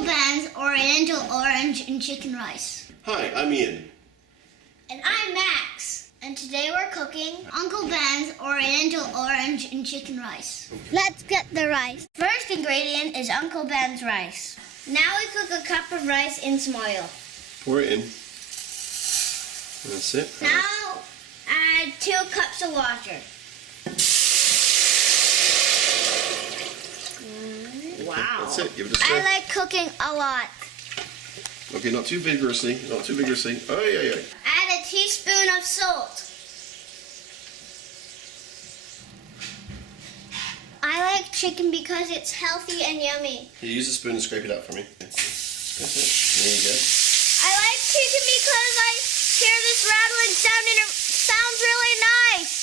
Uncle Ben's Oriental Orange and Chicken Rice. Hi, I'm Ian. And I'm Max. And today we're cooking Uncle Ben's Oriental Orange and Chicken Rice. Let's get the rice. First ingredient is Uncle Ben's rice. Now we cook a cup of rice in some oil. Pour it in. That's it. Now add 2 cups of water. Wow. That's it. Give it a stir. I like cooking a lot. Okay, not too vigorously. Not too vigorously. Oh, yeah. Add a teaspoon of salt. I like chicken because it's healthy and yummy. Here, use a spoon and scrape it out for me. That's it. There you go. I like chicken because I hear this rattling sound and it sounds really nice.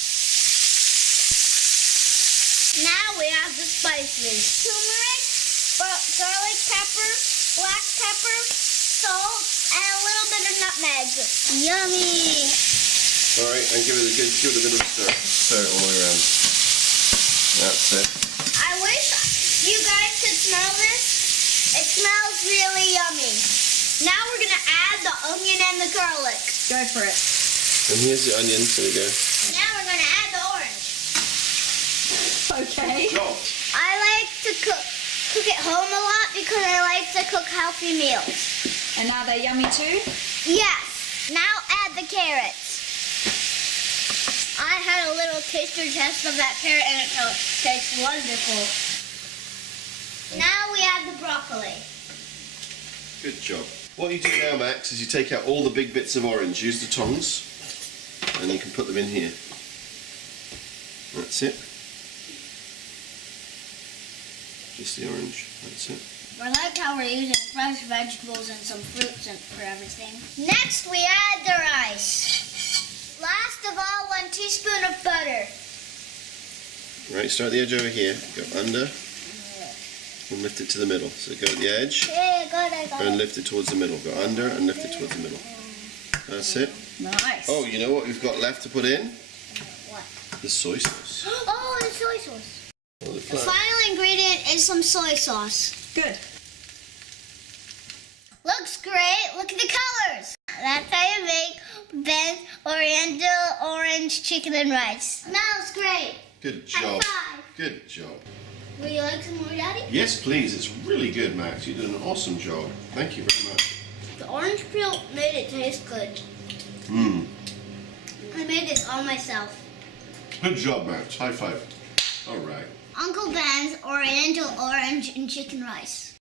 Now we have the spices. Turmeric, garlic pepper, black pepper, salt, and a little bit of nutmeg. Yummy. All right, and give it a bit of a stir. Stir it all the way around. That's it. I wish you guys could smell this. It smells really yummy. Now we're going to add the onion and the garlic. Go for it. And here's the onion. There we go. Now we're going to add the orange. Okay. Go. I like to cook at home a lot because I like to cook healthy meals. And are they yummy too? Yes. Now add the carrots. I had a little taster test of that carrot and it tastes wonderful. Now we add the broccoli. Good job. What you do now, Max, is you take out all the big bits of orange. Use the tongs, and you can put them in here. That's it. Just the orange. That's it. I like how we're using fresh vegetables and some fruits for everything. Next, we add the rice. Last of all, 1 teaspoon of butter. Right, start at the edge over here. Go under, and lift it to the middle. So go at the edge, Yeah, I got and it. lift it towards the middle. Go under and lift it towards the middle. That's it. Nice. Oh, you know what we've got left to put in? What? The soy sauce. Oh, the soy sauce. Or the The flour. final ingredient is some soy sauce. Good. Looks great. Look at the colors. That's how you make Ben's Oriental Orange Chicken and Rice. Smells great. Good High job. five. Good job. Would you like some more, Daddy? Yes, please. It's really good, Max. You did an awesome job. Thank you very much. The orange peel made it taste good. Mmm. I made this all myself. Good job, Max. High five. All right. Uncle Ben's Oriental Orange and Chicken Rice.